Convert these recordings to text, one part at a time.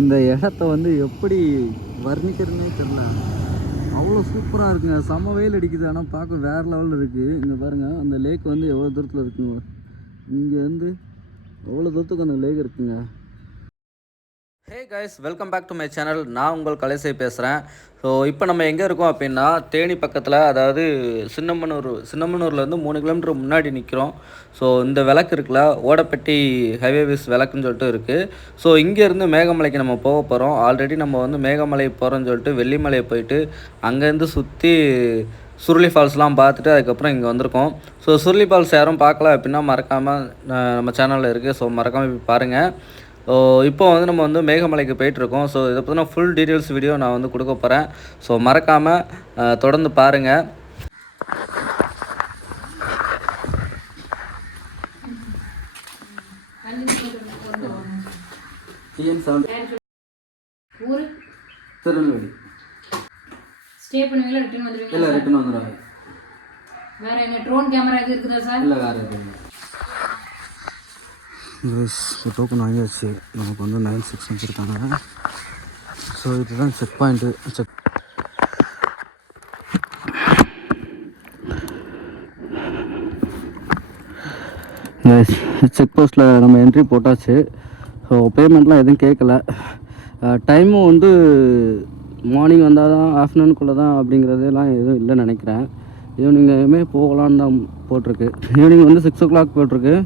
இந்த இடத்த வந்து எப்படி வர்ணிக்கிறதுனே தெரியல. அவ்வளோ சூப்பராக இருக்குங்க. செம்ம வெயில் அடிக்குது. ஆனால் பார்க்க வேறு லெவலில் இருக்குது இங்கே பாருங்கள் அந்த லேக் வந்து எவ்வளோ தூரத்தில் இருக்குங்க? இங்கேருந்து எவ்வளோ தூரத்துக்கு அந்த லேக் இருக்குங்க? Hey guys welcome back to my channel நான் உங்கள் கலைசை பேசுகிறேன் ஸோ இப்போ நம்ம எங்கே இருக்கோம் அப்படின்னா தேனி பக்கத்தில் அதாவது சின்னமனூர் சின்னமனூர்லேருந்து மூணு கிலோமீட்டர் முன்னாடி நிற்கிறோம் ஸோ இந்த விளக்கு இருக்குல்ல ஓடப்பட்டி ஹைவேவிஸ் விளக்குன்னு சொல்லிட்டு இருக்குது ஸோ இங்கேருந்து மேகமலைக்கு நம்ம போக போகிறோம் ஆல்ரெடி நம்ம வந்து மேகமலை போகிறோன்னு சொல்லிட்டு வெள்ளிமலை போயிட்டு அங்கேருந்து சுற்றி சுருளி ஃபால்ஸ்லாம் பார்த்துட்டு அதுக்கப்புறம் இங்கே வந்திருக்கோம். ஸோ சுருளி ஃபால்ஸ் யாரும் பார்க்கல அப்படின்னா மறக்காமல் நம்ம சேனலில் இருக்குது ஸோ மறக்காமல் பாருங்கள் இப்போ வந்து நம்ம வந்து மேகமலைக்கு போயிட்டுருக்கோம். ஸோ இதை பற்றின ஃபுல் டீட்டெயில்ஸ் வீடியோ நான் வந்து கொடுக்க போகிறேன் ஸோ மறக்காமல் தொடர்ந்து பாருங்கள் ஊரு? திருநெல்வேலி. ஸ்டே பண்ணுவீங்களா? ரிட்டர்ன் வந்துடுவீங்களா இல்லை ரிட்டன் வந்துடுவாங்க வேற என்ன ட்ரோன் கேமரா எது இருக்குதா சார் இல்லை வேறு எதுவும் டோக்கன் வாங்கியாச்சு. நமக்கு வந்து நைன் சிக்ஸ் வச்சுருக்காங்க. ஸோ இதுதான் செக் பாயிண்ட்டு செக் செக் போஸ்ட்டில் நம்ம என்ட்ரி போட்டாச்சு. ஸோ பேமெண்ட்லாம் எதுவும் கேட்கல. டைமும் வந்து மார்னிங் வந்தால் தான் ஆஃப்டர்நூனுக்குள்ளே தான் அப்படிங்கிறதெல்லாம் எதுவும் இல்லைன்னு நினைக்கிறேன். ஈவினிங்குமே போகலான்னு தான் போட்டிருக்கு. ஈவினிங் வந்து சிக்ஸ் ஓ கிளாக் போட்டிருக்கு.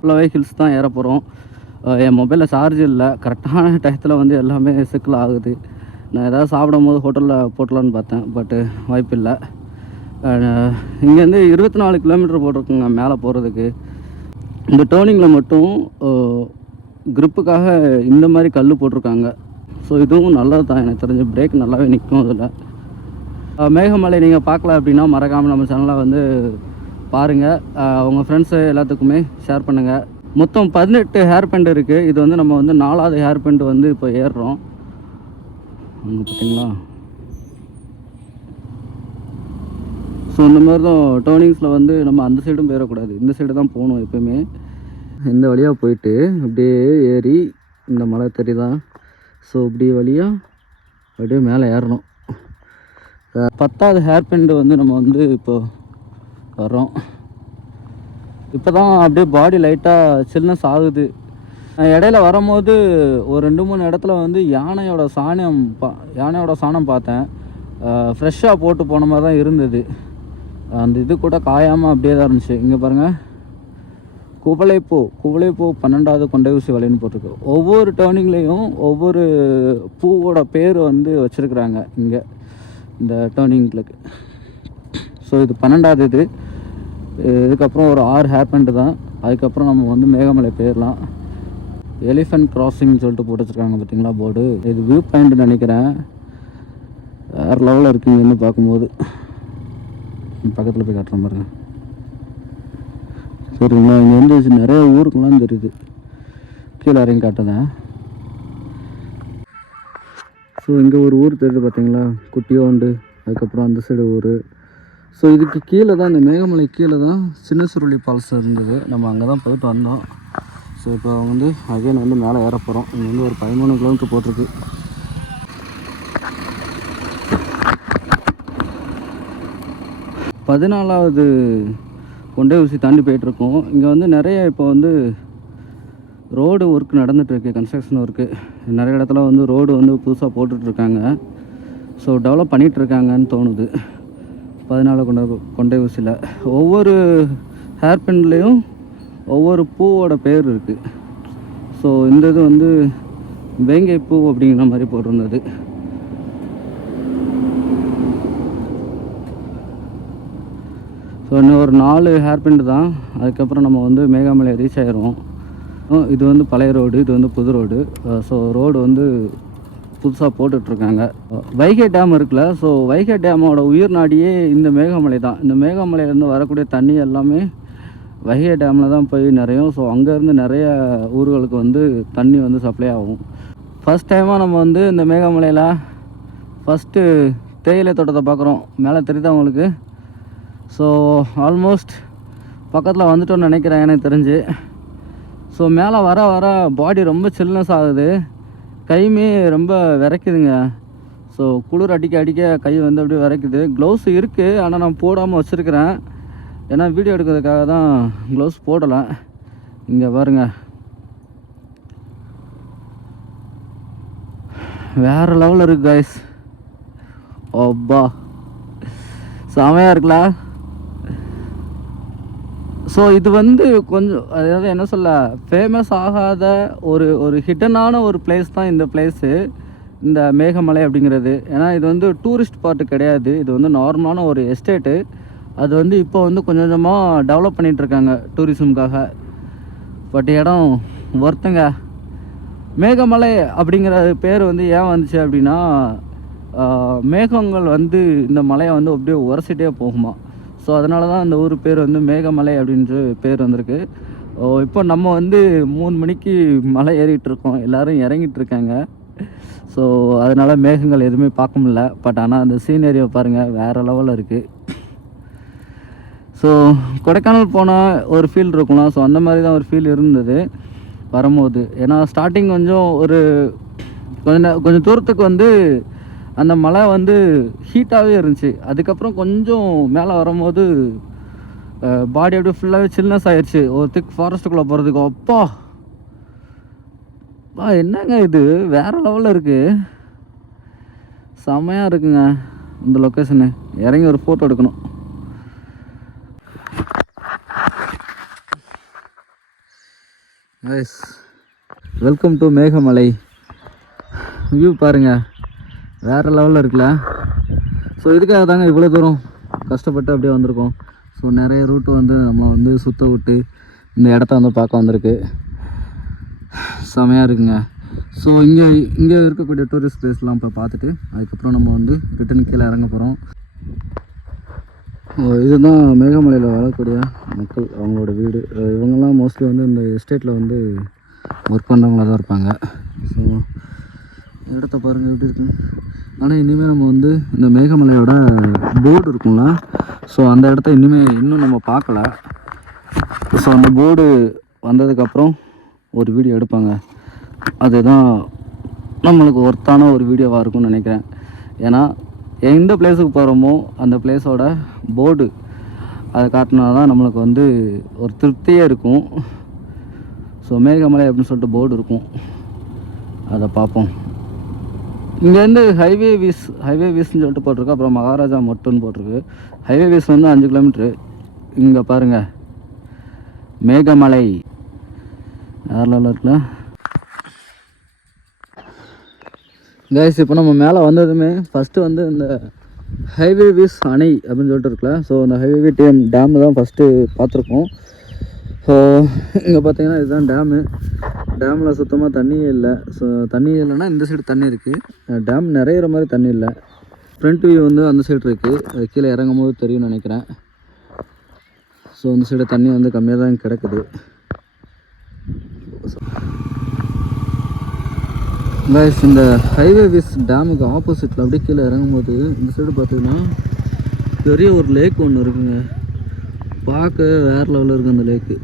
ஃபுல்லாகவே ஹில்ஸ் தான் ஏற போகிறோம் என் மொபைலில் சார்ஜ் இல்லை. கரெக்டான டயத்தில் வந்து எல்லாமே சிக்கல் ஆகுது. நான் ஏதாவது சாப்பிடும் போது ஹோட்டலில் போட்டலான்னு பார்த்தேன். பட்டு வாய்ப்பு இல்லை. இங்கேருந்து இருபத்தி நாலு கிலோமீட்டர் போட்டிருக்குங்க மேலே போகிறதுக்கு இந்த டேர்னிங்கில் மட்டும் க்ரிப்புக்காக இந்த மாதிரி கல் போட்டிருக்காங்க. ஸோ இதுவும் நல்லது தான். எனக்கு தெரிஞ்சு பிரேக் நல்லாவே நிற்கும் அதில். மேகமலை நீங்கள் பார்க்கல அப்படின்னா மறக்காமல் நம்ம சேனலை வந்து பாருங்கள் உங்கள் ஃப்ரெண்ட்ஸு எல்லாத்துக்குமே ஷேர் பண்ணுங்கள் மொத்தம் பதினெட்டு ஹேர் பெண்ட் இருக்குது இது வந்து நம்ம வந்து நாலாவது ஹேர் பெண்ட் வந்து இப்போ ஏறுறோம். அங்கே பார்த்தீங்களா ஸோ இந்த மாதிரி தான் டேர்னிங்ஸில் வந்து நம்ம அந்த சைடும் போயிடக்கூடாது இந்த சைடு தான் போகணும் எப்பயுமே. இந்த வழியாக போயிட்டு அப்படியே ஏறி இந்த மலை தெரியுதான் ஸோ இப்படி வழியாக அப்படியே மேலே ஏறணும். பத்தாவது ஹேர் பெண்டு வந்து நம்ம வந்து இப்போது வரோம் இப்போ தான் அப்படியே பாடி லைட்டாக சில்னஸ் ஆகுது. நான் இடையில வரும்போது ஒரு ரெண்டு மூணு இடத்துல வந்து யானையோட சாணம் பா யானையோட சாணம் பார்த்தேன். ஃப்ரெஷ்ஷாக போட்டு போன மாதிரி தான் இருந்தது. அந்த இது கூட காயாமல் அப்படியே தான் இருந்துச்சு. இங்கே பாருங்கள் குவளைப்பூ குவளைப்பூ பன்னெண்டாவது கொண்டை ஊசி வலைன்னு போட்டிருக்கு. ஒவ்வொரு டேர்னிங்லேயும் ஒவ்வொரு பூவோட பேர் வந்து வச்சுருக்குறாங்க இங்கே. இந்த டேர்னிங்களுக்கு ஸோ இது பன்னெண்டாவது இது. இதுக்கப்புறம் ஒரு ஆறு ஹேப்பன்ட்டு தான். அதுக்கப்புறம் நம்ம வந்து மேகமலை போயிடலாம் எலிஃபென்ட் கிராசிங்னு சொல்லிட்டு போட்டு வச்சுருக்காங்க பார்த்தீங்களா போர்டு இது வியூ பாயிண்ட் நினைக்கிறேன். வேறு லெவலில் இருக்குங்கன்னு பார்க்கும்போது. பக்கத்தில் போய் காட்டுற பாருங்க சரிங்களா? இங்கே வந்து நிறைய ஊருக்கெல்லாம் தெரியுது. கீழே இறங்கி காட்டுதேன் ஸோ இங்கே ஒரு ஊர் தெரியுது பார்த்தீங்களா? குட்டியோண்டு. அதுக்கப்புறம் அந்த சைடு ஊர். ஸோ இதுக்கு கீழே தான் இந்த மேகமலை கீழே தான் சின்ன சுருளி ஃபால்ஸ் இருந்தது. நம்ம அங்கே தான் போயிட்டு வந்தோம் ஸோ இப்போ வந்து அகைன் வந்து மேலே ஏற போகிறோம் இங்கே வந்து ஒரு பதிமூணு கிலோமீட்டர் போட்டிருக்கு. பதினாலாவது கொண்டே ஊசி தாண்டி போயிட்டுருக்கோம். இங்கே வந்து நிறைய இப்போ வந்து ரோடு ஒர்க் நடந்துகிட்ருக்கு கன்ஸ்ட்ரக்ஷன் ஒர்க்கு நிறைய இடத்துல வந்து ரோடு வந்து புதுசாக போட்டுட்ருக்காங்க ஸோ டெவலப் பண்ணிகிட்ருக்காங்கன்னு தோணுது. பதினாலு கொண்ட கொண்டை ஊசியில். ஒவ்வொரு ஹேர் பின்லேயும் ஒவ்வொரு பூவோட பேர் இருக்குது ஸோ இந்த இது வந்து வேங்கை பூ அப்படிங்கிற மாதிரி போட்டிருந்தது. ஸோ இன்னும் ஒரு நாலு ஹேர் பிண்ட் தான். அதுக்கப்புறம் நம்ம வந்து மேகாமலை ரீச் ஆயிடுவோம். இது வந்து பழைய ரோடு இது வந்து புது ரோடு ஸோ ரோடு வந்து புதுசாக போட்டுட்ருக்காங்க. வைகை டேம் இருக்குல்ல ஸோ வைகை டேமோட உயிர் நாடியே இந்த மேகமலை தான். இந்த மேகமலையிலேருந்து வரக்கூடிய தண்ணி எல்லாமே வைகை டேமில் தான் போய் நிறையும். ஸோ அங்கேருந்து நிறைய ஊர்களுக்கு வந்து தண்ணி வந்து சப்ளை ஆகும். ஃபஸ்ட் டைமாக நம்ம வந்து இந்த மேகமலையில் ஃபஸ்ட்டு தேயிலை தோட்டத்தை பார்க்குறோம். மேலே தெரியுதா உங்களுக்கு? ஸோ ஆல்மோஸ்ட் பக்கத்தில் வந்துட்டோன்னு நினைக்கிறேன் எனக்கு தெரிஞ்சு. ஸோ மேலே வர வர பாடி ரொம்ப சில்னஸ் ஆகுது. கையுமே ரொம்ப விரைக்குதுங்க. ஸோ குளிர் அடிக்க அடிக்க கை வந்து அப்படியே விரைக்குது. க்ளவுஸ் இருக்குது ஆனால் நான் போடாமல் வச்சுருக்கிறேன். ஏன்னா வீடியோ எடுக்கிறதுக்காக தான் க்ளவுஸ் போடலை. இங்கே பாருங்க. வேறு லெவலில் இருக்கு கைஸ் ஓப்பா செமையாக இருக்குல்ல? ஸோ இது வந்து கொஞ்சம் அதாவது என்ன சொல்ல ஃபேமஸ் ஆகாத ஒரு ஒரு ஹிட்டனான ஒரு பிளேஸ் தான் இந்த பிளேஸு இந்த மேகமலை அப்படிங்கிறது. ஏன்னா இது வந்து டூரிஸ்ட் ஸ்பாட்டு கிடையாது. இது வந்து நார்மலான ஒரு எஸ்டேட்டு அது வந்து இப்போ வந்து கொஞ்சம் கொஞ்சமாக டெவலப் பண்ணிகிட்டு இருக்காங்க டூரிசம்காக பட் இடம் ஒருத்தங்க மேகமலை அப்படிங்கிற பேர் வந்து ஏன் வந்துச்சு அப்படின்னா மேகங்கள் வந்து இந்த மலையை வந்து அப்படியே உரசிட்டே போகுமா. ஸோ அதனால தான் அந்த ஊர் பேர் வந்து மேகமலை அப்படின்ற பேர் வந்திருக்கு. ஓ, இப்போ நம்ம வந்து மூணு மணிக்கு மலை ஏறிட்டு இருக்கோம் எல்லோரும் இறங்கிட்டு இருக்காங்க ஸோ அதனால மேகங்கள் எதுவுமே பார்க்க முடில பட் ஆனால் அந்த சீனரியை பாருங்கள் வேறு லெவலில் இருக்குது ஸோ கொடைக்கானல் போனால் ஒரு ஃபீல் இருக்கலாம் ஸோ அந்த மாதிரி தான் ஒரு ஃபீல் இருந்தது வரும்போது. ஏன்னா ஸ்டார்டிங் கொஞ்சம் ஒரு கொஞ்சம் கொஞ்சம் தூரத்துக்கு வந்து அந்த மலை வந்து ஹீட்டாகவே இருந்துச்சு. அதுக்கப்புறம் கொஞ்சம் மேலே வரும்போது பாடி அப்படியே ஃபுல்லாகவே சில்னஸ் ஆயிடுச்சு ஒரு திக் ஃபாரஸ்ட்டுக்குள்ளே போகிறதுக்கு அப்பா! பா என்னங்க இது? வேற லெவலில் இருக்குது செமையாக இருக்குங்க இந்த லொக்கேஷனு இறங்கி ஒரு ஃபோட்டோ எடுக்கணும். வெல்கம் டு மேகமலை வியூ பாருங்கள் வேற லெவலில் இருக்குல்ல? ஸோ இதுக்காக தாங்க இவ்வளோ தூரம் கஷ்டப்பட்டு அப்படியே வந்திருக்கோம். ஸோ நிறைய ரூட்டு வந்து நம்ம வந்து சுற்ற விட்டு இந்த இடத்த வந்து பார்க்க வந்திருக்கு. செமையாக இருக்குங்க. ஸோ இங்கே இங்கே இருக்கக்கூடிய டூரிஸ்ட் பிளேஸ்லாம் இப்போ பார்த்துட்டு அதுக்கப்புறம் நம்ம வந்து ரிட்டன் கீழே இறங்க போகிறோம் இதுதான் மேகமலையில் வாழக்கூடிய மக்கள் அவங்களோட வீடு. இவங்கெல்லாம் மோஸ்ட்லி வந்து இந்த எஸ்டேட்டில் வந்து ஒர்க் பண்ணுறவங்களா தான் இருப்பாங்க. ஸோ இடத்த பாருங்கள் எப்படி இருக்குன்னு ஆனால் இனிமேல் நம்ம வந்து இந்த மேகமலையோட போர்டு இருக்கும்ல. ஸோ அந்த இடத்த இனிமேல் இன்னும் நம்ம பார்க்கல. ஸோ அந்த போர்டு வந்ததுக்கப்புறம் ஒரு வீடியோ எடுப்பாங்க. அதுதான் நம்மளுக்கு ஒர்த்தான ஒரு வீடியோவாக இருக்கும்னு நினைக்கிறேன். ஏன்னா எந்த பிளேஸுக்கு போகிறோமோ அந்த பிளேஸோட போர்டு அதை காட்டினா தான் நம்மளுக்கு வந்து ஒரு திருப்தியே இருக்கும். ஸோ மேகமலை அப்படின்னு சொல்லிட்டு போர்டு இருக்கும். அதை பார்ப்போம். இங்கேருந்து ஹைவே வீஸ் ஹைவே வீஸ்னு சொல்லிட்டு போட்டிருக்கு. அப்புறம் மகாராஜா மொட்டுன்னு போட்டிருக்கு. ஹைவே வீஸ் வந்து அஞ்சு கிலோமீட்ரு இங்கே பாருங்கள் மேகமலை. யாரில் இருக்குல்ல? கைஸ் இப்போ நம்ம மேலே வந்ததுமே ஃபஸ்ட்டு வந்து இந்த ஹைவே வீஸ் அணை அப்படின்னு சொல்லிட்டு இருக்குல்ல. ஸோ அந்த ஹைவே டேம் டேம் தான் ஃபஸ்ட்டு பார்த்துருக்கோம் ஸோ இங்கே பார்த்தீங்கன்னா இதுதான் டேமு டேமில் சுத்தமாக தண்ணியே இல்லை. ஸோ தண்ணி இல்லைன்னா இந்த சைடு தண்ணி இருக்குது டேம் நிறையிற மாதிரி தண்ணி இல்லை. ஃப்ரண்ட் வியூ வந்து அந்த சைடு இருக்குது கீழே இறங்கும் போது தெரியும்னு நினைக்கிறேன். ஸோ இந்த சைடு தண்ணி வந்து கம்மியாக தான் கிடக்குது. கைஸ் இந்த ஹைவே விஸ் டேமுக்கு ஆப்போசிட்டில் அப்படியே கீழே இறங்கும்போது இந்த சைடு பார்த்தீங்கன்னா பெரிய ஒரு லேக் ஒன்று இருக்குங்க. பார்க்க வேறு லெவலில் இருக்குது அந்த லேக்கு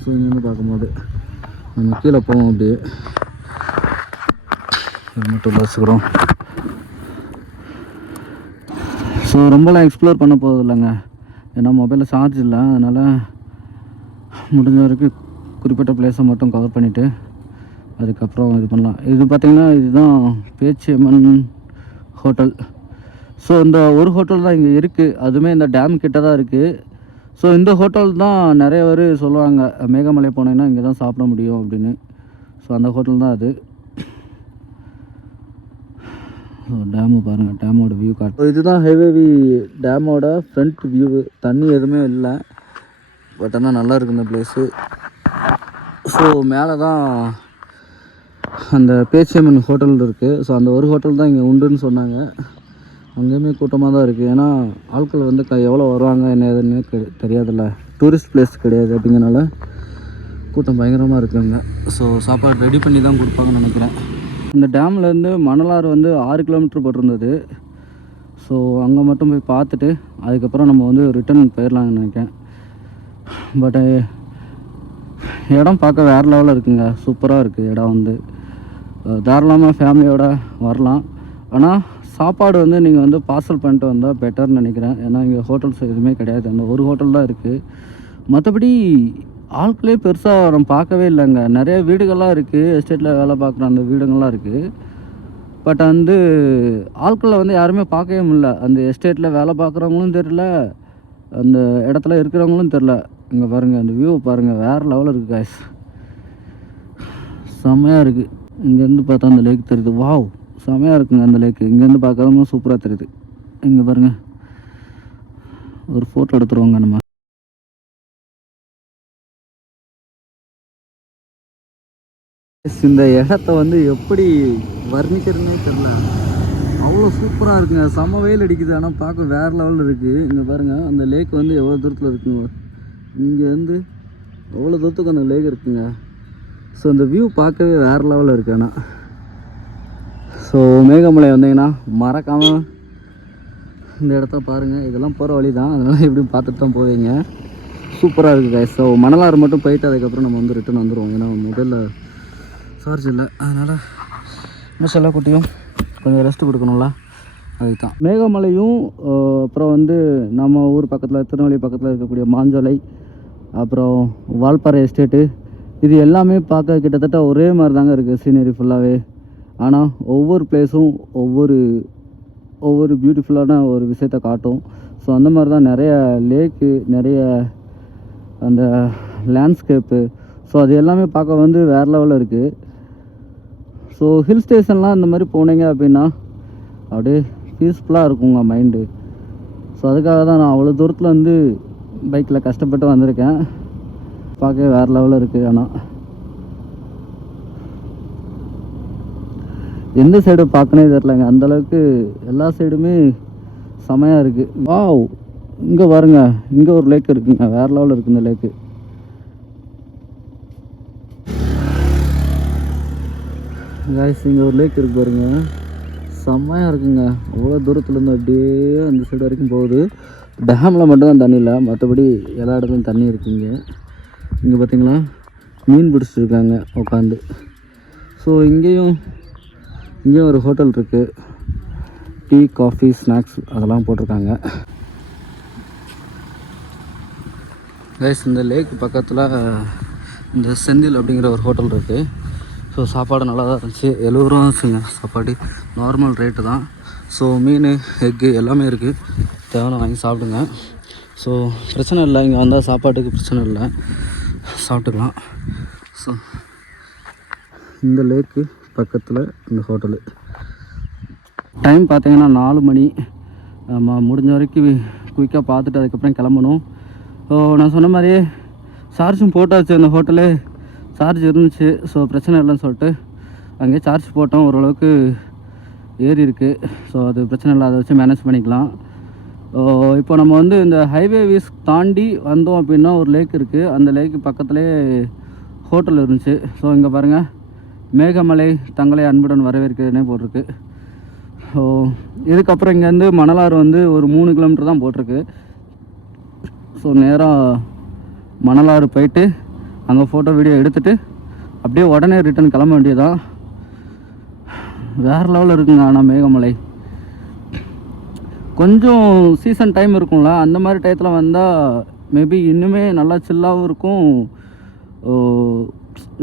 ஸோ இங்கேருந்து பார்க்கும்போது நம்ம கீழே போவோம் அப்படியே. இது மட்டும் வச்சுக்கிறோம் ஸோ ரொம்பலாம் எக்ஸ்ப்ளோர் பண்ண போகிறது இல்லைங்க ஏன்னா மொபைலில் சார்ஜ் இல்லை. அதனால் முடிஞ்ச வரைக்கும் குறிப்பிட்ட பிளேஸை மட்டும் கவர் பண்ணிவிட்டு அதுக்கப்புறம் இது பண்ணலாம். இது பார்த்திங்கன்னா இதுதான் பேச்சியம்மன் ஹோட்டல் ஸோ இந்த ஒரு ஹோட்டல் தான் இங்கே இருக்குது அதுவுமே இந்த டேம் கிட்ட தான் இருக்குது ஸோ இந்த ஹோட்டல் தான் நிறைய பேர் சொல்லுவாங்க மேகமலை போனீங்கன்னா இங்கே தான் சாப்பிட முடியும் அப்படின்னு. ஸோ அந்த ஹோட்டல் தான் அது. ஸோ டேமு பாருங்கள் டேமோட வியூ காட்டு. இதுதான் ஹைவேவி டேமோட ஃப்ரண்ட் வியூவு தண்ணி எதுவுமே இல்லை. பட் ஆனால் நல்லா இருக்கு இந்த பிளேஸு ஸோ மேலே தான் அந்த பேச்சியம்மன் ஹோட்டல் இருக்குது ஸோ அந்த ஒரு ஹோட்டல் தான் இங்கே உண்டுன்னு சொன்னாங்க. அங்கேயுமே கூட்டமாக தான் இருக்குது ஏன்னா ஆட்கள் வந்து க எவ்வளோ வருவாங்க என்ன எதுன்னு தெ- தெரியாதுல்ல. டூரிஸ்ட் பிளேஸ் கிடையாது அப்படிங்கிறனால கூட்டம் பயங்கரமாக இருக்குங்க ஸோ சாப்பாடு ரெடி பண்ணி தான் கொடுப்பாங்கன்னு நினைக்கிறேன். இந்த டேம்லேருந்து மணலாறு வந்து ஆறு கிலோமீட்டர் போட்டிருந்தது. ஸோ அங்கே மட்டும் போய் பார்த்துட்டு அதுக்கப்புறம் நம்ம வந்து ரிட்டர்ன் போயிடலாம்னு நினைக்கிறேன். பட்டு இடம் பார்க்க வேறு லெவலில் இருக்குங்க. சூப்பராக இருக்குது இடம் வந்து. தாராளமாக ஃபேமிலியோடு வரலாம். ஆனால் சாப்பாடு வந்து நீங்கள் வந்து பார்சல் பண்ணிட்டு வந்தால் பெட்டர்னு நினைக்கிறேன். ஏன்னா இங்கே ஹோட்டல்ஸ் எதுவுமே கிடையாது. அந்த ஒரு ஹோட்டல் தான் இருக்குது மற்றபடி ஆட்களே பெருசாக நம்ம பார்க்கவே இல்லைங்க. நிறைய வீடுகள்லாம் இருக்குது எஸ்டேட்டில் வேலை பார்க்குற அந்த வீடுங்கள்லாம் இருக்குது பட் வந்து ஆட்களை வந்து யாருமே பார்க்கவே முடியல. அந்த எஸ்டேட்டில் வேலை பார்க்குறவங்களும் தெரில அந்த இடத்துல இருக்கிறவங்களும் தெரில இங்கே பாருங்கள் அந்த வியூ பாருங்கள் வேறு லெவலில் இருக்குது காய்ஸ் செம்மையாக இருக்குது இங்கேருந்து பார்த்தா அந்த லேக் தெரியுது. வாவ் செமையாக இருக்குங்க அந்த லேக்கு இங்கேருந்து பார்க்கறதும் சூப்பராக தெரியுது. இங்கே பாருங்கள் ஒரு ஃபோட்டோ எடுத்துருவாங்க நம்ம. இந்த இடத்த வந்து எப்படி வர்ணிக்கிறதுனே தெரில அவ்வளோ சூப்பராக இருக்குங்க. செம வெயில் அடிக்குது. ஆனால் பார்க்க வேறு லெவலில் இருக்குது இங்கே பாருங்கள் அந்த லேக் வந்து எவ்வளோ தூரத்தில் இருக்குங்க இங்கேருந்து அவ்வளோ தூரத்துக்கு அந்த லேக் இருக்குங்க. ஸோ அந்த வியூ பார்க்கவே வேறு லெவலில் இருக்கு ஆனால் ஸோ மேகமலை வந்தீங்கன்னா மறக்காமல் இந்த இடத்த பாருங்கள் இதெல்லாம் போகிற வழி தான் அதனால் எப்படியும் பார்த்துட்டு தான் போவீங்க. சூப்பராக இருக்குது guys. ஸோ மணலாறு மட்டும் போயிட்டு அதுக்கப்புறம் நம்ம வந்து ரிட்டர்ன் வந்துடுவோம் ஏன்னா மொபைலில் சார்ஜ் இல்லை. அதனால் மிஷெல்லாம் குட்டியும்? கொஞ்சம் ரெஸ்ட் கொடுக்கணும்ல. அதுக்கு தான் மேகமலையும் அப்புறம் வந்து நம்ம ஊர் பக்கத்தில் திருநெல்வேலி பக்கத்தில் இருக்கக்கூடிய மாஞ்சோலை அப்புறம் வால்பாறை எஸ்டேட்டு இது எல்லாமே பார்க்க கிட்டத்தட்ட ஒரே மாதிரி தாங்க இருக்குது சீனரி ஃபுல்லாகவே ஆனால் ஒவ்வொரு பிளேஸும் ஒவ்வொரு ஒவ்வொரு பியூட்டிஃபுல்லான ஒரு விஷயத்தை காட்டும். ஸோ அந்த மாதிரி தான் நிறைய லேக்கு நிறைய அந்த லேண்ட்ஸ்கேப்பு ஸோ அது எல்லாமே பார்க்க வந்து வேறு லெவலில் இருக்குது ஸோ ஹில் ஸ்டேஷன்லாம் இந்த மாதிரி போனீங்க அப்படின்னா அப்படியே பீஸ்ஃபுல்லாக இருக்குங்க மைண்டு ஸோ அதுக்காக தான் நான் அவ்வளோ தூரத்தில் வந்து பைக்கில் கஷ்டப்பட்டு வந்திருக்கேன். பார்க்கவே வேறு லெவலில் இருக்குது ஆனால் எந்த சைடு பார்க்கனே தெரிலங்க அந்தளவுக்கு எல்லா சைடுமே செமையாக இருக்குது வாவ் இங்கே பாருங்க. இங்கே ஒரு லேக் இருக்குங்க. வேறு லெவலில் இருக்குது இந்த லேக்கு காய்ஸ் இங்கே ஒரு லேக் இருக்கு பாருங்க. செம்மையாக இருக்குங்க. அவ்வளோ தூரத்துலேருந்து அப்படியே அந்த சைடு வரைக்கும் போகுது. டேமில் மட்டும்தான் தண்ணி இல்லை. மற்றபடி எல்லா இடத்துலையும் தண்ணி இருக்குங்க. இங்கே பார்த்தீங்களா மீன் பிடிச்சிட்டு இருக்காங்க உட்காந்து ஸோ இங்கேயும் இங்கேயும் ஒரு ஹோட்டல் இருக்குது டீ காஃபி ஸ்நாக்ஸ் அதெல்லாம் போட்டிருக்காங்க. கைஸ் இந்த லேக் பக்கத்தில் இந்த செந்தில் அப்படிங்கிற ஒரு ஹோட்டல் இருக்குது ஸோ சாப்பாடு நல்லா தான் இருந்துச்சு. எழுபது ரூபா சாப்பாடு நார்மல் ரேட்டு தான். ஸோ மீன் எக்கு எல்லாமே இருக்குது தேவையான வாங்கி சாப்பிடுங்க. ஸோ பிரச்சனை இல்லை. இங்கே வந்தால் சாப்பாட்டுக்கு பிரச்சனை இல்லை. சாப்பிட்டுக்கலாம். ஸோ இந்த லேக்கு பக்கத்தில் இந்த ஹோட்டலு. டைம் பார்த்தீங்கன்னா நாலு மணி. ஆமாம் முடிஞ்ச வரைக்கும் குயிக்காக பார்த்துட்டு அதுக்கப்புறம் கிளம்பணும். ஸோ நான் சொன்ன மாதிரியே சார்ஜும் போட்டாச்சு அந்த ஹோட்டலு. சார்ஜ் இருந்துச்சு. ஸோ பிரச்சனை இல்லைன்னு சொல்லிட்டு அங்கேயே சார்ஜ் போட்டோம். ஓரளவுக்கு ஏறி இருக்குது ஸோ அது பிரச்சனை இல்லை அதை வச்சு மேனேஜ் பண்ணிக்கலாம். இப்போ நம்ம வந்து இந்த ஹைவே வீஸ் தாண்டி வந்தோம் அப்படின்னா ஒரு லேக் இருக்குது அந்த லேக்கு பக்கத்துலேயே ஹோட்டல் இருந்துச்சு. ஸோ இங்கே பாருங்கள் மேகமலை தங்களை அன்புடன் வரவேற்கிறதுனே போட்டிருக்கு. ஸோ இதுக்கப்புறம் இங்கேருந்து மணலாறு வந்து ஒரு மூணு கிலோமீட்டர் தான் போட்டிருக்கு. ஸோ நேராக மணலாறு போயிட்டு அங்கே ஃபோட்டோ வீடியோ எடுத்துட்டு அப்படியே உடனே ரிட்டர்ன் கிளம்ப வேண்டியதான் வேறு லெவலில் இருக்குங்க ஆனால் மேகமலை. கொஞ்சம் சீசன் டைம் இருக்கும்ல அந்த மாதிரி டயத்தில் வந்தால் மேபி இன்னுமே நல்லா சில்லாகவும் இருக்கும்.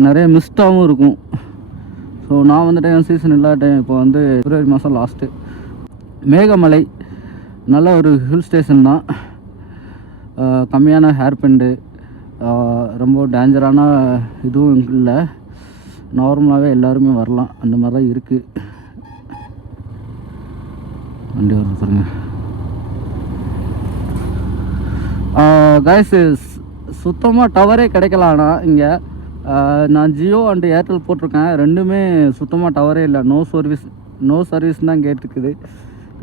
நிறைய மிஸ்டாகவும் இருக்கும். ஸோ நான் வந்த டைம் சீசன் இல்லாத டைம் இப்போ வந்து பிப்ரவரி மாதம் லாஸ்ட்டு மேகமலை நல்ல ஒரு ஹில் ஸ்டேஷன் தான். கம்மியான ஹேர் பிண்டு ரொம்ப டேஞ்சரான இதுவும் இல்லை. நார்மலாகவே எல்லாருமே வரலாம். அந்த மாதிரி தான் இருக்குது வண்டி வருது பாருங்க. காய்ஸ் சுத்தமாக டவரே கிடைக்கலாண்ணா இங்கே. நான் ஜியோ அண்டு ஏர்டெல் போட்டிருக்கேன். ரெண்டுமே சுத்தமாக டவரே இல்லை. நோ சர்வீஸ் நோ சர்வீஸ் தான் கேட்டிருக்குது.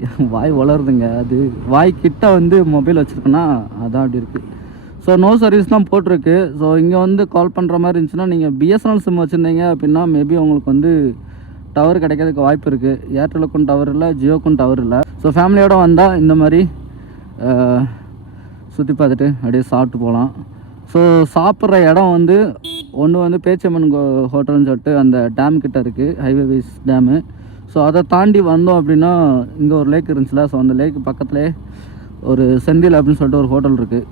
என் வாய் வளருதுங்க. அது வாய் கிட்ட வந்து மொபைல் வச்சுருக்கேன்னா அதான் அப்படி இருக்குது ஸோ நோ சர்வீஸ் தான் போட்டிருக்கு. ஸோ இங்கே வந்து கால் பண்ணுற மாதிரி இருந்துச்சுன்னா நீங்கள் பிஎஸ்என்எல் சிம் வச்சுருந்தீங்க அப்படின்னா மேபி உங்களுக்கு வந்து டவர் கிடைக்கிறதுக்கு வாய்ப்பு இருக்குது ஏர்டெலுக்கும் டவர் இல்லை ஜியோக்கும் டவர் இல்லை. ஸோ ஃபேமிலியோடு வந்தால் இந்த மாதிரி சுற்றி பார்த்துட்டு அப்படியே சாப்பிட்டு போகலாம் ஸோ சாப்பிட்ற இடம் வந்து ஒன்று வந்து பேச்சம்மன் கோ- ஹோட்டல்னு சொல்லிட்டு அந்த டேம் கிட்ட இருக்குது ஹைவேஸ் டேமு ஸோ அதை தாண்டி வந்தோம் அப்படின்னா இங்கே ஒரு லேக் இருந்துச்சுல ஸோ அந்த லேக் பக்கத்துலேயே ஒரு செந்தில் அப்படின்னு சொல்லிட்டு ஒரு ஹோட்டல் இருக்குது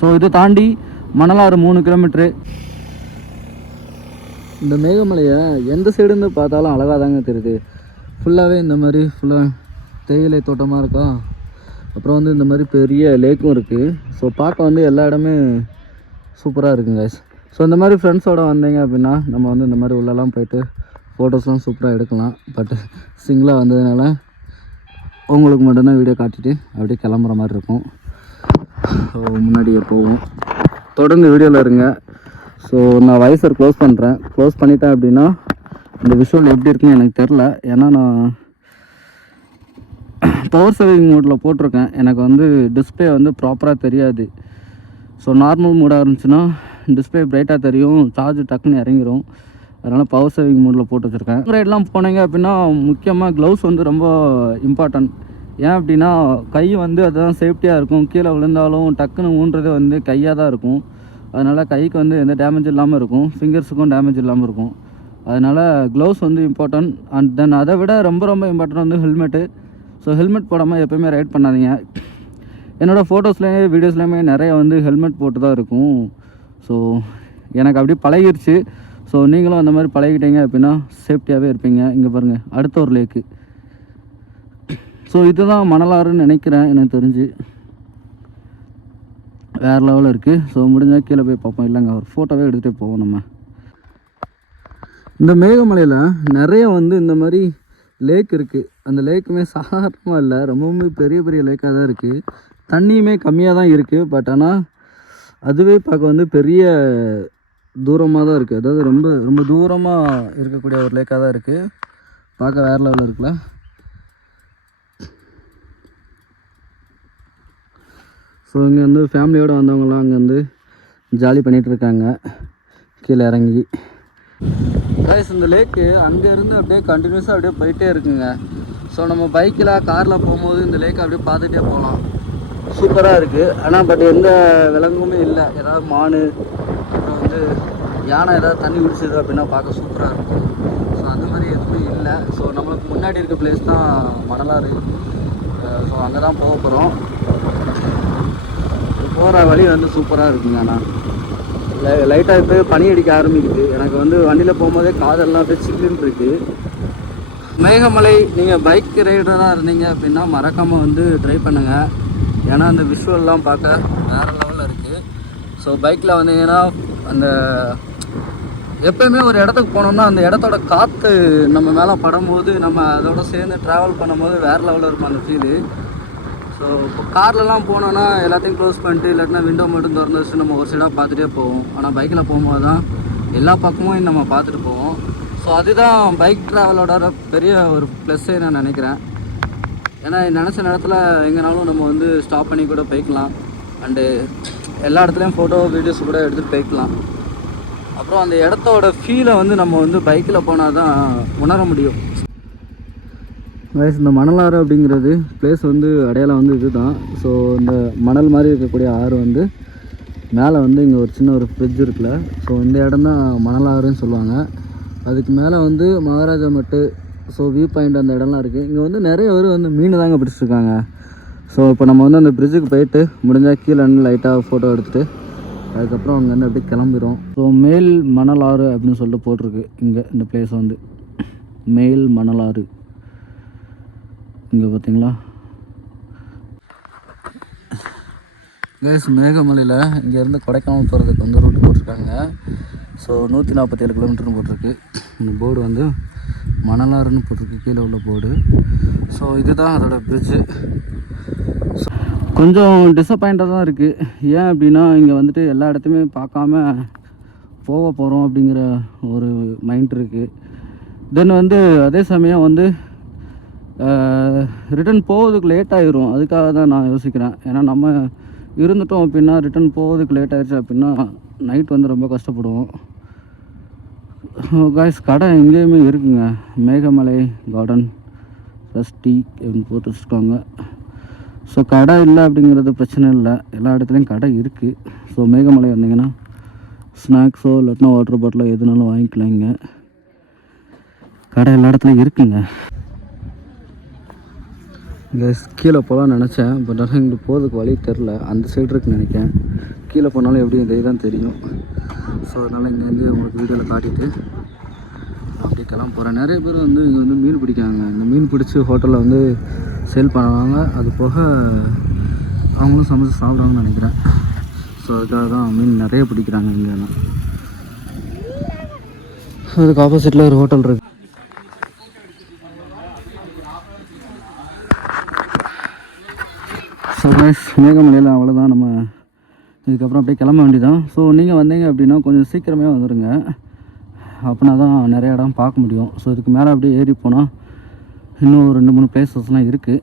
ஸோ இதை தாண்டி மணலாறு மூணு கிலோமீட்ரு இந்த மேகமலையை எந்த சைடுன்னு பார்த்தாலும் அழகாக தாங்க தெரியுது. ஃபுல்லாகவே இந்த மாதிரி ஃபுல்லாக தேயிலை தோட்டமாக இருக்கா? அப்புறம் வந்து இந்த மாதிரி பெரிய லேக்கும் இருக்குது ஸோ பார்க்க வந்து எல்லா இடமே சூப்பராக இருக்குங்க ஸோ இந்த மாதிரி ஃப்ரெண்ட்ஸோடு வந்தீங்க அப்படின்னா நம்ம வந்து இந்த மாதிரி உள்ளெல்லாம் போயிட்டு ஃபோட்டோஸ்லாம் சூப்பராக எடுக்கலாம். பட் சிங்கிளாக வந்ததுனால உங்களுக்கு மட்டும்தான் வீடியோ காட்டிட்டு அப்படியே கிளம்புற மாதிரி இருக்கும். ஸோ முன்னாடியே போவோம். தொடர்ந்து வீடியோவில் இருங்க. ஸோ நான் வைசர் க்ளோஸ் பண்ணுறேன் க்ளோஸ் பண்ணிட்டேன் அப்படின்னா இந்த விஷுவல் எப்படி இருக்குன்னு எனக்கு தெரில ஏன்னா நான் பவர் சேவிங் மோடில் போட்டிருக்கேன். எனக்கு வந்து டிஸ்பிளே வந்து ப்ராப்பராக தெரியாது. ஸோ நார்மல் மூடாக இருந்துச்சுன்னா டிஸ்பிளே பிரைட்டாக தெரியும். சார்ஜ் டக்குன்னு இறங்கிரும். அதனால் பவர் சேவிங் மோடில் போட்டு வச்சுருக்கேன். ரைட்லாம் போனீங்க அப்படின்னா முக்கியமாக க்ளவுஸ் வந்து ரொம்ப இம்பார்ட்டன்ட் ஏன் அப்படின்னா கை வந்து அதுதான் சேஃப்டியாக இருக்கும். கீழே விழுந்தாலும் டக்குன்னு ஊன்றது வந்து கையாக தான் இருக்கும். அதனால் கைக்கு வந்து எந்த டேமேஜ் இல்லாமல் இருக்கும். ஃபிங்கர்ஸுக்கும் டேமேஜ் இல்லாமல் இருக்கும். அதனால் க்ளவுஸ் வந்து இம்பார்ட்டன்ட் அண்ட் தென் அதை விட ரொம்ப ரொம்ப இம்பார்ட்டன்ட் வந்து ஹெல்மெட்டு ஸோ ஹெல்மெட் போடாமல் எப்போயுமே ரைட் பண்ணாதீங்க. என்னோடய ஃபோட்டோஸ்லேயே வீடியோஸ்லேயுமே நிறைய வந்து ஹெல்மெட் போட்டு தான் இருக்கும். ஸோ எனக்கு அப்படியே பழகிருச்சு. ஸோ நீங்களும் அந்த மாதிரி பழகிட்டீங்க அப்படின்னா சேஃப்டியாகவே இருப்பீங்க. இங்கே பாருங்கள் அடுத்த ஒரு லேக்கு ஸோ இதுதான் மணலாறுன்னு நினைக்கிறேன். எனக்கு தெரிஞ்சு வேறு லெவலில் இருக்குது ஸோ முடிஞ்சால் கீழே போய் பார்ப்போம். இல்லைங்க ஒரு ஃபோட்டோவே எடுத்துகிட்டே போவோம் நம்ம. இந்த மேகமலையில் நிறைய வந்து இந்த மாதிரி லேக் இருக்குது அந்த லேக்குமே சாதாரணமாக இல்லை. ரொம்பவுமே பெரிய பெரிய லேக்காக தான் இருக்குது தண்ணியுமே கம்மியாக தான் இருக்குது பட் ஆனால் அதுவே பார்க்க வந்து பெரிய தூரமாக தான் இருக்குது அதாவது ரொம்ப ரொம்ப தூரமாக இருக்கக்கூடிய ஒரு லேக்காக தான் இருக்குது பார்க்க வேறு லெவலில் இருக்குல்ல. ஸோ இங்கே வந்து ஃபேமிலியோடு வந்தவங்களாம் அங்கே வந்து ஜாலி பண்ணிகிட்டு இருக்காங்க. கீழே இறங்கி. கைஸ் இந்த லேக்கு அங்கேருந்து அப்படியே கண்டினியூஸாக அப்படியே போயிட்டே இருக்குங்க. ஸோ நம்ம பைக்கில் காரில் போகும்போது இந்த லேக்கை அப்படியே பார்த்துட்டே போகலாம். சூப்பராக இருக்குது ஆனால் பட் எந்த விலங்குமே இல்லை. ஏதாவது மானு அப்புறம் வந்து யானை ஏதாவது தண்ணி குடிச்சிது அப்படின்னா பார்க்க சூப்பராக இருக்கும். ஸோ அந்த மாதிரி எதுவுமே இல்லை. ஸோ நம்மளுக்கு முன்னாடி இருக்க பிளேஸ் தான் மணலாறு. Uh, ஸோ அங்கே தான் போக போகிறோம் போகிற வழி வந்து சூப்பராக இருக்குங்க ஆனால் லைட்டாக இப்போ பனி அடிக்க ஆரம்பிக்குது. எனக்கு வந்து வண்டியில் போகும்போதே காதெல்லாம் அப்படியே சில்லுன்னு இருக்குது மேகமலை நீங்கள் பைக் ரைடராக இருந்தீங்க அப்படின்னா மறக்காமல் வந்து ட்ரை பண்ணுங்கள் ஏன்னா அந்த விஷுவல்லாம் பார்க்க வேறு லெவலில் இருக்குது ஸோ பைக்கில் வந்தீங்கன்னா அந்த எப்பயுமே ஒரு இடத்துக்கு போனோம்னா அந்த இடத்தோட காற்று நம்ம மேலே படும்போது நம்ம அதோட சேர்ந்து ட்ராவல் பண்ணும்போது வேறு லெவலில் இருக்கும் அந்த ஃபீலு ஸோ இப்போ கார்லலாம் போனோன்னா எல்லாத்தையும் க்ளோஸ் பண்ணிட்டு இல்லாட்டினா விண்டோ மட்டும் திறந்து வச்சு நம்ம ஒரு சைடாக பார்த்துட்டே போவோம். ஆனால் பைக்கில் போகும்போது தான் எல்லா பக்கமும் நம்ம பார்த்துட்டு போவோம். ஸோ அதுதான் பைக் ட்ராவலோட பெரிய ஒரு ப்ளஸ்ஸே நான் நினைக்கிறேன். ஏன்னா நினச்ச நேரத்தில் எங்கேனாலும் நம்ம வந்து ஸ்டாப் பண்ணி கூட போய்க்கலாம். அண்டு எல்லா இடத்துலையும் ஃபோட்டோ வீடியோஸ் கூட எடுத்துகிட்டு போய்க்கலாம். அப்புறம் அந்த இடத்தோட ஃபீலை வந்து நம்ம வந்து பைக்கில் போனால் தான் உணர முடியும். வயசு இந்த மணலாறு அப்படிங்கிறது பிளேஸ் வந்து அடையாளம் வந்து இதுதான். ஸோ இந்த மணல் மாதிரி இருக்கக்கூடிய ஆறு வந்து மேலே வந்து இங்கே ஒரு சின்ன ஒரு ஃப்ரிட்ஜ் இருக்குல்ல. ஸோ இந்த இடம் தான் மணலாறுன்னு சொல்லுவாங்க. அதுக்கு மேலே வந்து மகாராஜா மட்டு ஸோ வியூ பாயிண்ட் அந்த இடம்லாம் இருக்குது இங்கே வந்து நிறைய பேர் வந்து மீன் தாங்க பிடிச்சிருக்காங்க. ஸோ இப்போ நம்ம வந்து அந்த பிரிட்ஜுக்கு போயிட்டு முடிஞ்சால் கீழே நின்று லைட்டாக ஃபோட்டோ எடுத்துகிட்டு அதுக்கப்புறம் அங்கேருந்து அப்படியே கிளம்பிடும் ஸோ மேல் மணலாறு அப்படின்னு சொல்லிட்டு போட்டிருக்கு. இங்கே இந்த பிளேஸ் வந்து. மேல் மணலாறு இங்கே பார்த்தீங்களா? கேஸ் மேகமலையில் இங்கேருந்து கொடைக்கானல் போகிறதுக்கு வந்து ரூட் போட்டிருக்காங்க. ஸோ நூற்றி நாற்பத்தேழு கிலோமீட்டர்னு போட்டிருக்கு. இந்த போர்டு வந்து மணலாறுன்னு போட்டிருக்கு கீழே உள்ள போர்டு. ஸோ இதுதான் அதோட பிரிட்ஜு கொஞ்சம் டிசப்பாயிண்டாக தான் இருக்குது ஏன் அப்படின்னா இங்கே வந்துட்டு எல்லா இடத்தையுமே பார்க்காம போக போகிறோம் அப்படிங்கிற ஒரு மைண்ட் இருக்குது தென் வந்து அதே சமயம் வந்து ரிட்டர்ன் போகிறதுக்கு லேட் ஆயிரும். அதுக்காக தான் நான் யோசிக்கிறேன். ஏன்னா நம்ம இருந்துட்டோம் அப்படின்னா ரிட்டன் போகிறதுக்கு லேட் ஆயிடுச்சு அப்படின்னா நைட் வந்து ரொம்ப கஷ்டப்படுவோம். காய்ஸ் கடை எங்கேயுமே இருக்குங்க. மேகமலை கார்டன் ப்ளஸ் டீ அப்படின்னு போட்டு வச்சுருக்காங்க ஸோ கடை இல்லை அப்படிங்கிறது பிரச்சனை இல்லை. எல்லா இடத்துலையும் கடை இருக்குது ஸோ மேகமலை வந்தீங்கன்னா ஸ்நாக்ஸோ இல்லாட்டினா வாட்டர் பாட்டிலோ எதுனாலும் வாங்கிக்கலாம் கடை எல்லா இடத்துலையும் இருக்குங்க. இங்கே கீழே போகலான்னு நினச்சேன். பட் ஆனால் இங்கே போகிறதுக்கு வழி தெரில. அந்த சைடு இருக்குன்னு நினைக்கிறேன். கீழே போனாலும் எப்படி இந்த இதுதான் தெரியும். ஸோ அதனால் இங்கேருந்து உங்களுக்கு வீடியோவில் காட்டிட்டு அப்படி கிளம்ப போகிறேன் நிறைய பேர் வந்து இங்கே வந்து மீன் பிடிக்காங்க இந்த மீன் பிடிச்சி ஹோட்டலில் வந்து சேல் பண்ணுவாங்க. அது போக அவங்களும் சமைச்சு சாப்பிட்றாங்கன்னு நினைக்கிறேன். ஸோ அதுக்காக தான் மீன் நிறைய பிடிக்கிறாங்க இங்கெல்லாம். ஸோ அதுக்கு ஆப்போசிட்டில் ஒரு ஹோட்டல் இருக்குது ஸோ கைஸ் மேகமலையில் அவ்வளோதான் நம்ம இதுக்கப்புறம் அப்படியே கிளம்ப வேண்டியதான் ஸோ நீங்கள் வந்தீங்க அப்படின்னா கொஞ்சம் சீக்கிரமே வந்துடுங்க அப்படின்னா தான் நிறைய இடம் பார்க்க முடியும். ஸோ இதுக்கு மேலே அப்படியே ஏறி போனால் இன்னும் ரெண்டு மூணு பிளேசஸ்லாம் இருக்குது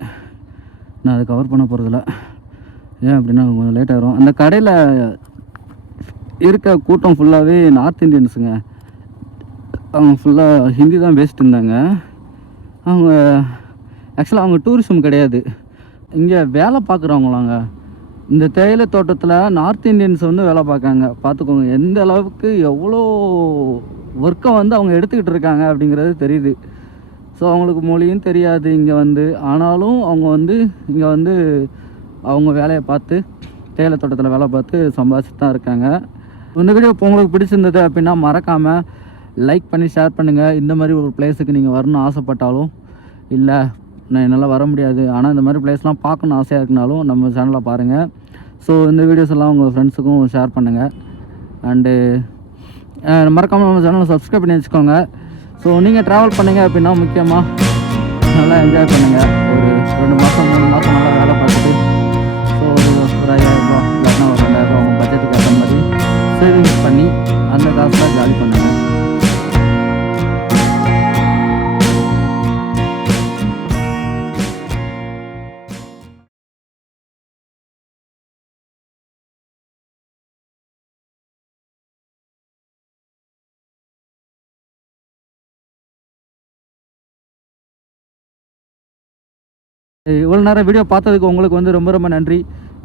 நான் அதை கவர் பண்ண போகிறதில்ல ஏன் அப்படின்னா கொஞ்சம் லேட் ஆகிரும் அந்த கடையில் இருக்க கூட்டம் ஃபுல்லாகவே நார்த் இந்தியன்ஸுங்க அவங்க ஃபுல்லாக ஹிந்தி தான் பேசிட்டு இருந்தாங்க. அவங்க ஆக்சுவலாக அவங்க டூரிசம் கிடையாது. இங்கே வேலை பார்க்குறவங்களாங்க. இந்த தேயிலை தோட்டத்தில் நார்த் இந்தியன்ஸ் வந்து வேலை பார்க்காங்க. பார்த்துக்கோங்க எந்த அளவுக்கு எவ்வளோ ஒர்க்கை வந்து அவங்க எடுத்துக்கிட்டு இருக்காங்க அப்படிங்கிறது தெரியுது. ஸோ அவங்களுக்கு மொழியும் தெரியாது இங்கே வந்து. ஆனாலும் அவங்க வந்து இங்கே வந்து அவங்க வேலையை பார்த்து தேயிலை தோட்டத்தில் வேலை பார்த்து சம்பாதிச்சு தான் இருக்காங்க. இந்த வீடியோ இப்போ உங்களுக்கு பிடிச்சிருந்தது அப்படின்னா மறக்காமல் லைக் பண்ணி ஷேர் பண்ணுங்கள் இந்த மாதிரி ஒரு பிளேஸுக்கு நீங்கள் வரணும்னு ஆசைப்பட்டாலும் இல்லை நான் என்னால் வர முடியாது. ஆனால் இந்த மாதிரி பிளேஸ்லாம் பார்க்கணும்னு ஆசையாக இருக்குனாலும் நம்ம சேனலில் பாருங்கள் ஸோ இந்த வீடியோஸ் எல்லாம் உங்கள் ஃப்ரெண்ட்ஸுக்கும் ஷேர் பண்ணுங்கள் அண்டு மறக்காமல் நம்ம சேனலை சப்ஸ்கிரைப் பண்ணி வச்சுக்கோங்க. ஸோ நீங்கள் ட்ராவல் பண்ணுங்கள் அப்படின்னா முக்கியமாக நல்லா என்ஜாய் பண்ணுங்கள் ஒரு ரெண்டு மாதம் மூணு மாதம் நல்லா வேலை பார்த்துட்டு ஸோ ஒரு ஐயாயிரரூபா இல்லைன்னா ஒரு ரெண்டாயிரரூபா உங்கள் பட்ஜெட்டுக்கு ஏற்ற மாதிரி சேவிங்ஸ் பண்ணி அந்த காசில் ஜாலி பண்ணுங்கள் இவ்வளோ நேரம் வீடியோ பார்த்ததுக்கு உங்களுக்கு வந்து ரொம்ப ரொம்ப நன்றி.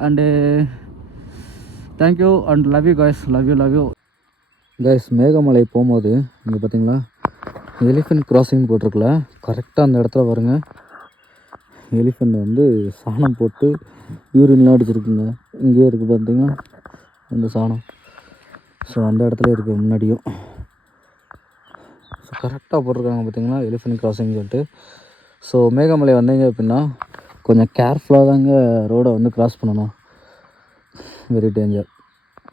And thank you and love you guys love you love you guys Meghamalai போகும்போது இங்கே பார்த்தீங்களா எலிஃபென்ட் கிராசிங் போட்டிருக்கல? கரெக்டாக அந்த இடத்துல வருங்க எலிஃபெண்ட் வந்து சாணம் போட்டு யூரின்லாம் அடிச்சிருக்குங்க. இங்கேயே இருக்குது பார்த்தீங்கன்னா அந்த சாணம். ஸோ அந்த இடத்துல இருக்குது முன்னாடியும். ஸோ கரெக்டாக போட்டிருக்காங்க பார்த்தீங்களா எலிஃபென்ட் கிராசிங் சொல்லிட்டு. ஸோ மேகமலை வந்தீங்க அப்படின்னா கொஞ்சம் கேர்ஃபுல்லாக தாங்க ரோடை வந்து கிராஸ் பண்ணணும். Very danger